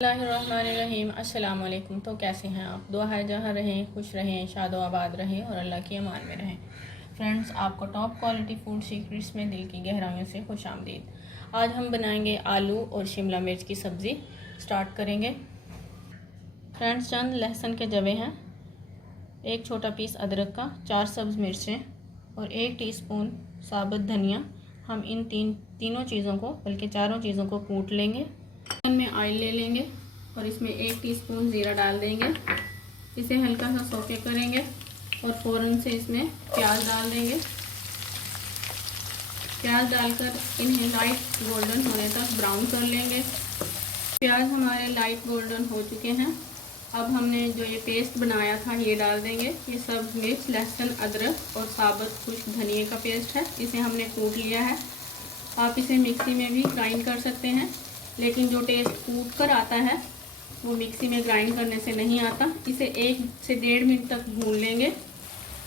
बिस्मिल्लाहिर्रहमानिर्रहीम। अस्सलाम वालेकुम। तो कैसे हैं आप? दुआ है जहाँ रहें खुश रहें, शादो आबाद रहें और अल्लाह की अमान में रहें। फ्रेंड्स, आपको टॉप क्वालिटी फूड सीक्रेट्स में दिल की गहराइयों से खुश आमदीद। आज हम बनाएंगे आलू और शिमला मिर्च की सब्ज़ी। स्टार्ट करेंगे। फ्रेंड्स, चंद लहसुन के जवे हैं, एक छोटा पीस अदरक का, 4 सब्ज़ मिर्चें और 1 टीस्पून साबुत धनिया। हम इन तीनों चीज़ों को, बल्कि चारों चीज़ों को कूट लेंगे। पैन में ऑयल ले लेंगे और इसमें 1 टीस्पून ज़ीरा डाल देंगे। इसे हल्का सा सौते करेंगे और फ़ौरन से इसमें प्याज डाल देंगे। प्याज डालकर इन्हें लाइट गोल्डन होने तक ब्राउन कर लेंगे। प्याज हमारे लाइट गोल्डन हो चुके हैं। अब हमने जो ये पेस्ट बनाया था ये डाल देंगे। ये सब मिर्च, लहसुन, अदरक और साबुत खुश्क धनिए का पेस्ट है। इसे हमने कूट लिया है। आप इसे मिक्सी में भी ग्राइंड कर सकते हैं, लेकिन जो टेस्ट कूट कर आता है वो मिक्सी में ग्राइंड करने से नहीं आता। इसे 1 से 1.5 मिनट तक भून लेंगे।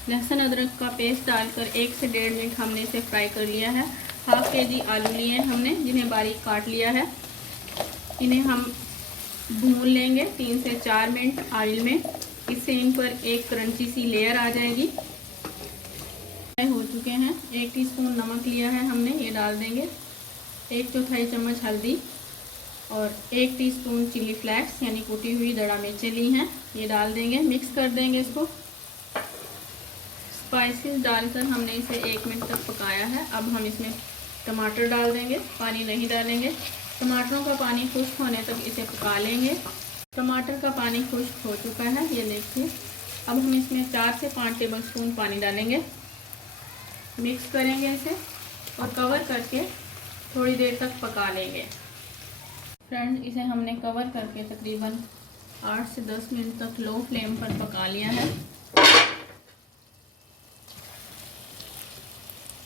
लहसुन अदरक का पेस्ट डालकर 1 से 1.5 मिनट हमने इसे फ्राई कर लिया है। हाफ केजी आलू लिए हैं हमने, जिन्हें बारीक काट लिया है। इन्हें हम भून लेंगे 3 से 4 मिनट ऑयल में। इससे इन पर एक क्रंची सी लेयर आ जाएगी। हो चुके हैं। 1 टीस्पून नमक लिया है हमने, ये डाल देंगे। 1/4 चम्मच हल्दी और 1 टीस्पून चिली फ्लेक्स यानी कुटी हुई दड़ा मिर्चें ली हैं, ये डाल देंगे। मिक्स कर देंगे इसको। स्पाइसेस डालकर हमने इसे 1 मिनट तक पकाया है। अब हम इसमें टमाटर डाल देंगे, पानी नहीं डालेंगे। टमाटरों का पानी खुश्क होने तक इसे पका लेंगे। टमाटर का पानी खुश्क हो चुका है, ये देखिए। अब हम इसमें 4 से 5 टेबलस्पून पानी डालेंगे। मिक्स करेंगे इसे और कवर करके थोड़ी देर तक पका लेंगे। फ्रेंड्स, इसे हमने कवर करके तकरीबन 8 से 10 मिनट तक लो फ्लेम पर पका लिया है।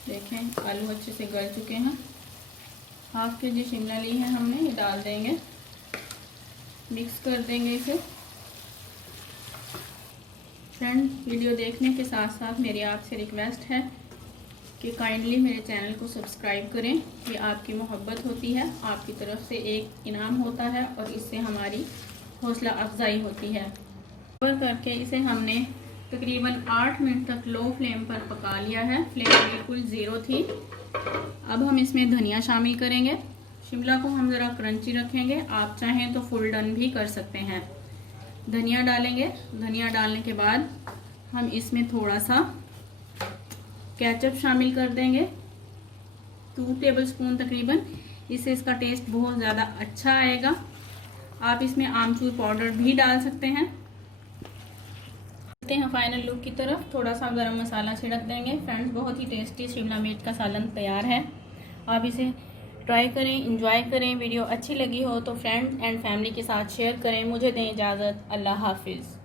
देखें, आलू अच्छे से गल चुके हैं। हाफ केजी शिमला ली है हमने, ये डाल देंगे। मिक्स कर देंगे इसे। फ्रेंड्स, वीडियो देखने के साथ साथ मेरी आपसे रिक्वेस्ट है कि काइंडली मेरे चैनल को सब्सक्राइब करें। ये आपकी मोहब्बत होती है, आपकी तरफ से एक इनाम होता है और इससे हमारी हौसला अफजाई होती है। कवर करके इसे हमने तकरीबन 8 मिनट तक लो फ्लेम पर पका लिया है। फ्लेम बिल्कुल ज़ीरो थी। अब हम इसमें धनिया शामिल करेंगे। शिमला को हम ज़रा क्रंची रखेंगे, आप चाहें तो फुल डन भी कर सकते हैं। धनिया डालेंगे। धनिया डालने के बाद हम इसमें थोड़ा सा केचप शामिल कर देंगे, 2 टेबलस्पून तकरीबन। इससे इसका टेस्ट बहुत ज़्यादा अच्छा आएगा। आप इसमें आमचूर पाउडर भी डाल सकते हैं। चलते हैं फाइनल लुक की तरफ। थोड़ा सा गरम मसाला छिड़क देंगे। फ्रेंड्स, बहुत ही टेस्टी शिमला मिर्च का सालन तैयार है। आप इसे ट्राई करें, इंजॉय करें। वीडियो अच्छी लगी हो तो फ्रेंड्स एंड फैमिली के साथ शेयर करें। मुझे दें इजाज़त। अल्लाह हाफिज़।